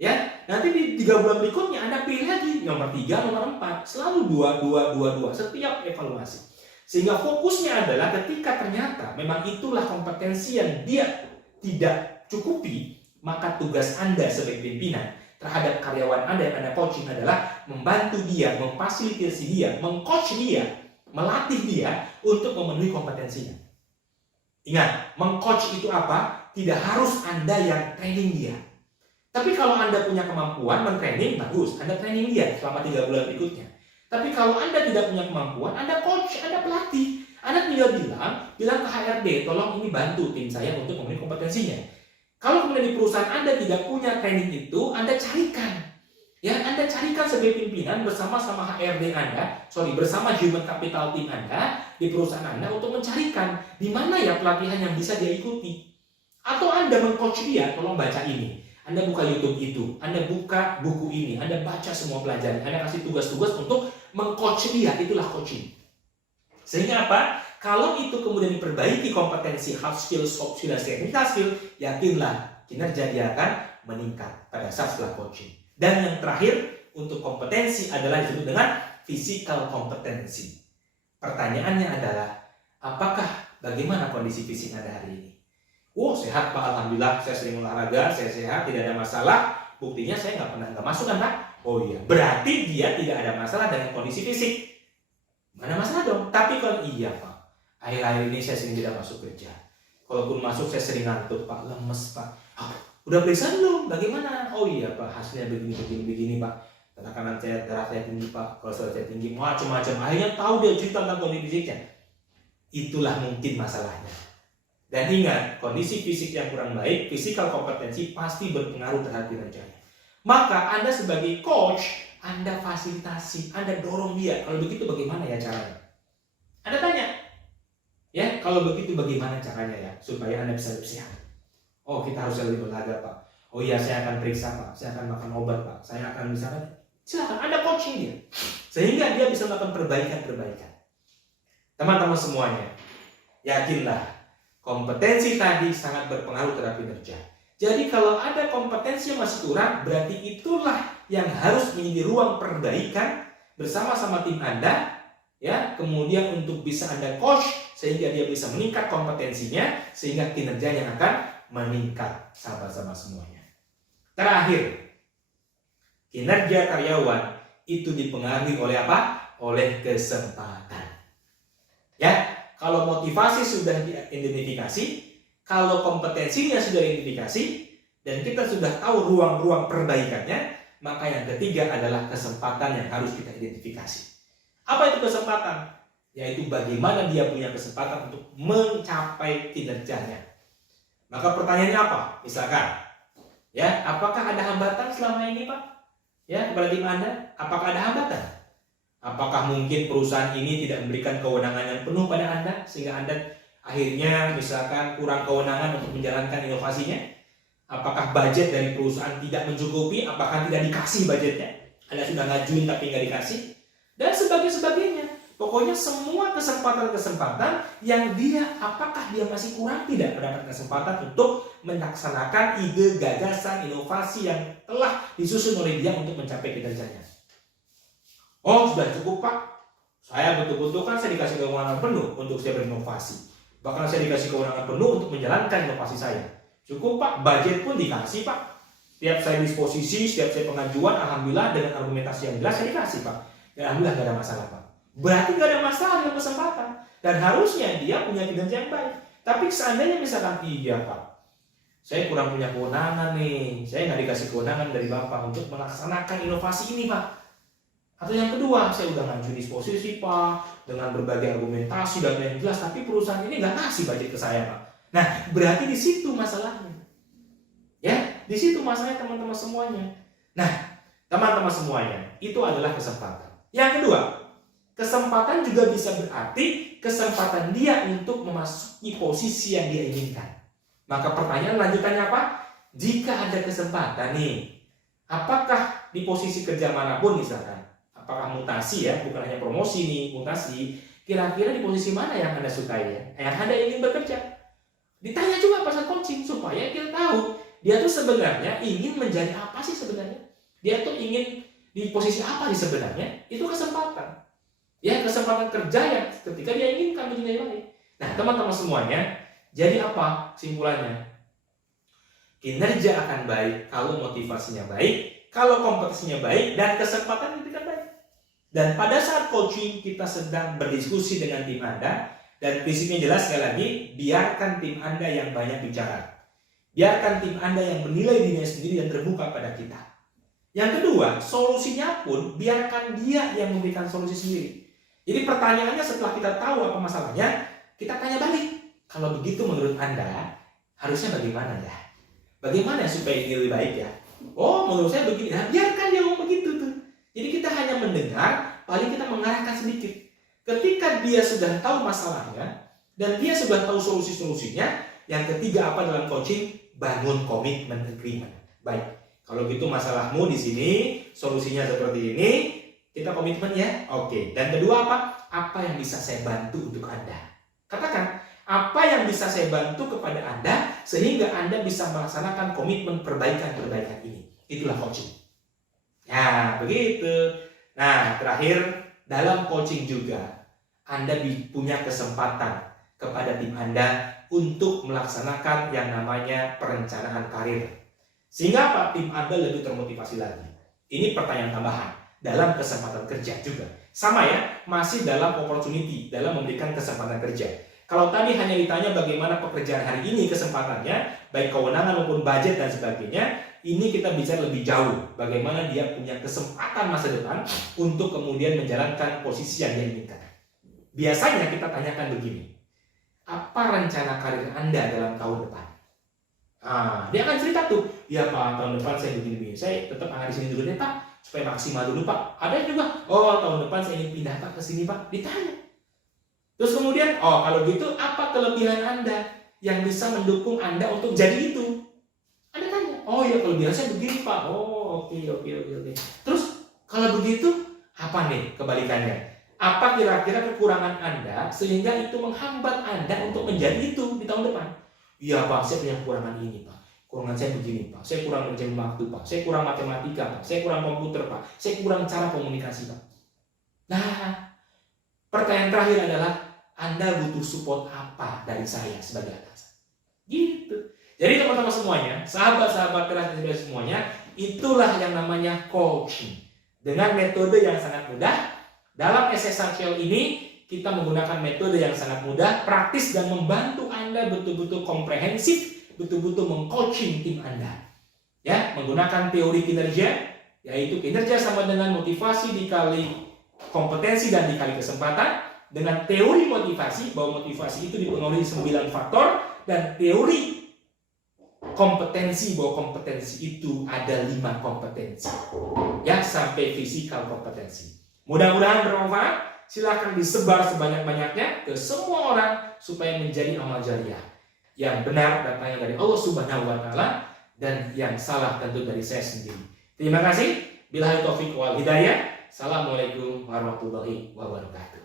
Ya, nanti di 3 bulan berikutnya Anda pilih lagi nomor 3, nomor 4. Selalu 2 setiap evaluasi. Sehingga fokusnya adalah ketika ternyata memang itulah kompetensi yang dia tidak cukupi, maka tugas Anda sebagai pimpinan terhadap karyawan Anda yang Anda coaching adalah membantu dia, memfasilitasi dia, mengcoach dia, melatih dia untuk memenuhi kompetensinya. Ingat, mengcoach itu apa? Tidak harus Anda yang training dia. Tapi kalau Anda punya kemampuan men-training, bagus. Anda training dia selama 3 bulan berikutnya. Tapi kalau Anda tidak punya kemampuan, Anda coach, Anda pelatih. Anda tinggal bilang ke HRD, tolong ini bantu tim saya untuk memenuhi kompetensinya. Kalau kemudian di perusahaan Anda tidak punya training itu, Anda carikan. Ya, Anda carikan sebagai pimpinan bersama-sama HRD Anda, bersama human capital team Anda di perusahaan Anda untuk mencarikan di mana ya pelatihan yang bisa dia ikuti. Atau Anda meng-coach dia, tolong baca ini. Anda buka YouTube itu, Anda buka buku ini, Anda baca semua pelajaran, Anda kasih tugas-tugas untuk meng-coach dia, itulah coaching. Sehingga apa? Kalau itu kemudian diperbaiki kompetensi, hard skill, soft skill, dan technical skill, yakinlah kinerja dia akan meningkat pada saat setelah coaching. Dan yang terakhir, untuk kompetensi adalah disebut dengan physical kompetensi. Pertanyaannya adalah, bagaimana kondisi fisik Anda hari ini? Oh, sehat Pak, alhamdulillah, saya sering olahraga, saya sehat, tidak ada masalah. Buktinya saya nggak masuk kan Pak? Oh iya, berarti dia tidak ada masalah dengan kondisi fisik. Mana masalah dong? Tapi kalau iya Pak, akhir-akhir ini saya sering tidak masuk kerja. Kalaupun masuk saya sering ngantuk Pak, lemes Pak. Udah periksa belum? Bagaimana? Oh iya Pak, hasilnya begini Pak. Tekanan darah saya tinggi Pak, kolesterol saya tinggi, macam-macam. Akhirnya tahu dia cerita tentang kondisi fisiknya. Itulah mungkin masalahnya. Dan ingat, kondisi fisik yang kurang baik, physical kompetensi pasti berpengaruh terhadap kinerjanya. Maka Anda sebagai coach, Anda fasilitasi, Anda dorong dia. Kalau begitu bagaimana ya caranya? Anda tanya, ya kalau begitu bagaimana caranya ya supaya Anda bisa lebih sehat? Oh, kita harus lebih olahraga Pak. Oh iya, saya akan periksa Pak, saya akan makan obat Pak, saya akan misalkan, silakan Anda coaching dia, sehingga dia bisa melakukan perbaikan. Teman-teman semuanya, yakinlah kompetensi tadi sangat berpengaruh terhadap kinerja. Jadi kalau ada kompetensi yang masih kurang, berarti itulah yang harus menjadi ruang perbaikan bersama-sama tim Anda, ya. Kemudian untuk bisa Anda coach sehingga dia bisa meningkat kompetensinya, sehingga kinerjanya akan meningkat sama-sama semuanya. Terakhir, kinerja karyawan itu dipengaruhi oleh apa? Oleh kesempatan. Ya. Kalau motivasi sudah diidentifikasi, kalau kompetensinya sudah diidentifikasi, dan kita sudah tahu ruang-ruang perbaikannya, maka yang ketiga adalah kesempatan yang harus kita identifikasi. Apa itu kesempatan? Yaitu bagaimana dia punya kesempatan untuk mencapai kinerjanya. Maka pertanyaannya apa? Misalkan, ya, apakah ada hambatan selama ini Pak? Ya, kepada tim Anda, apakah ada hambatan? Apakah mungkin perusahaan ini tidak memberikan kewenangan yang penuh pada Anda sehingga Anda akhirnya misalkan kurang kewenangan untuk menjalankan inovasinya? Apakah budget dari perusahaan tidak mencukupi? Apakah tidak dikasih budgetnya? Anda sudah ngajuin tapi nggak dikasih? Dan sebagainya. Pokoknya semua kesempatan-kesempatan yang apakah dia masih kurang tidak mendapat kesempatan untuk melaksanakan ide, gagasan, inovasi yang telah disusun oleh dia untuk mencapai kinerjanya. Oh, sudah cukup Pak. Saya betul-betul kan saya dikasih kewenangan penuh untuk saya berinovasi. Bahkan saya dikasih kewenangan penuh untuk menjalankan inovasi saya. Cukup Pak, budget pun dikasih Pak. Setiap saya disposisi, setiap saya pengajuan, alhamdulillah dengan argumentasi yang jelas saya dikasih Pak. Dan alhamdulillah gak ada masalah Pak. Berarti gak ada masalah dengan kesempatan. Dan harusnya dia punya kinerja yang baik. Tapi seandainya misalkan, iya Pak, saya kurang punya kewenangan nih. Saya gak dikasih kewenangan dari Bapak untuk melaksanakan inovasi ini Pak. Atau yang kedua, saya udah ngajuin disposisi Pak, dengan berbagai argumentasi dan yang jelas, tapi perusahaan ini nggak ngasih budget ke saya Pak. Nah, berarti di situ masalahnya. Ya, di situ masalahnya teman-teman semuanya. Nah, teman-teman semuanya, itu adalah kesempatan. Yang kedua, kesempatan juga bisa berarti kesempatan dia untuk memasuki posisi yang dia inginkan. Maka pertanyaan lanjutannya apa? Jika ada kesempatan nih, apakah di posisi kerja manapun misalkan, apakah mutasi ya, bukan hanya promosi nih, mutasi. kira-kira di posisi mana yang Anda sukai ya? Yang Anda ingin bekerja? Ditanya juga pas coaching supaya kita tahu dia tuh sebenarnya ingin menjadi apa sih sebenarnya? Dia tuh ingin di posisi apa sih sebenarnya? Itu kesempatan. Ya, kesempatan kerja yang ketika dia inginkan menjadi baik. Nah, teman-teman semuanya, jadi apa kesimpulannya? Kinerja akan baik kalau motivasinya baik, kalau kompetisinya baik, dan kesempatan diberikan baik. Dan pada saat coaching kita sedang berdiskusi dengan tim Anda, dan prinsipnya jelas sekali lagi, biarkan tim Anda yang banyak bicara. Biarkan tim Anda yang menilai dirinya sendiri dan terbuka pada kita. Yang kedua, solusinya pun biarkan dia yang memberikan solusi sendiri. Jadi pertanyaannya setelah kita tahu apa masalahnya, kita tanya balik. Kalau begitu menurut Anda, harusnya bagaimana ya? Bagaimana supaya ini lebih baik ya? Oh, menurut saya begini. Nah, biarkan dia ngomong begitu tuh. Jadi kita hanya mendengar, paling kita mengarahkan sedikit. Ketika dia sudah tahu masalahnya dan dia sudah tahu solusi-solusinya, yang ketiga apa dalam coaching? Bangun komitmen agreement. Baik, kalau gitu masalahmu di sini, solusinya seperti ini, kita komitmen ya. Oke. Dan kedua apa? Apa yang bisa saya bantu untuk Anda? Katakan, apa yang bisa saya bantu kepada Anda sehingga Anda bisa melaksanakan komitmen perbaikan-perbaikan ini. Itulah coaching. Ya, begitu. Nah, terakhir, dalam coaching juga, Anda punya kesempatan kepada tim Anda untuk melaksanakan yang namanya perencanaan karir. Sehingga apa? Tim Anda lebih termotivasi lagi. Ini pertanyaan tambahan dalam kesempatan kerja juga. Sama ya, masih dalam opportunity, dalam memberikan kesempatan kerja. Kalau tadi hanya ditanya bagaimana pekerjaan hari ini kesempatannya, baik kewenangan maupun budget dan sebagainya, ini kita bicara lebih jauh. Bagaimana dia punya kesempatan masa depan untuk kemudian menjalankan posisi yang dia inginkan. Biasanya kita tanyakan begini, apa rencana karir Anda dalam tahun depan? Dia akan cerita tuh, ya Pak, tahun depan saya begini-begini, saya tetap akan di sini dulu deh Pak, supaya maksimal dulu Pak. Ada juga, oh tahun depan saya ingin pindah Pak ke sini Pak, ditanya. Terus kemudian, oh kalau gitu apa kelebihan Anda yang bisa mendukung Anda untuk jadi itu? Anda tanya, oh ya kelebihan saya begini Pak, oh oke. Terus kalau begitu, apa nih kebalikannya? Apa kira-kira kekurangan Anda sehingga itu menghambat Anda untuk menjadi itu di tahun depan? Iya Pak, saya punya kekurangan ini Pak. Kekurangan saya begini Pak, saya kurang manajemen waktu Pak, saya kurang matematika Pak, saya kurang komputer Pak, saya kurang cara komunikasi Pak. Nah, pertanyaan terakhir adalah, Anda butuh support apa dari saya sebagai atasan? Gitu. Jadi teman-teman semuanya, sahabat-sahabat keras semuanya, itulah yang namanya coaching. Dengan metode yang sangat mudah. Dalam Essential ini, kita menggunakan metode yang sangat mudah, praktis, dan membantu Anda betul-betul komprehensif, betul-betul mengcoaching tim Anda. Ya, menggunakan teori kinerja, yaitu kinerja sama dengan motivasi dikali kompetensi dan dikali kesempatan. Dengan teori motivasi, bahwa motivasi itu dipengaruhi 9 faktor, dan teori kompetensi, bahwa kompetensi itu ada 5 kompetensi. Ya, sampai physical kompetensi. Mudah-mudahan bermanfaat. Silakan disebar sebanyak-banyaknya ke semua orang supaya menjadi amal jariah yang benar datangnya dari Allah Subhanahu wa taala, dan yang salah tentu dari saya sendiri. Terima kasih. Billahi taufiq wal hidayah. Assalamualaikum warahmatullahi wabarakatuh.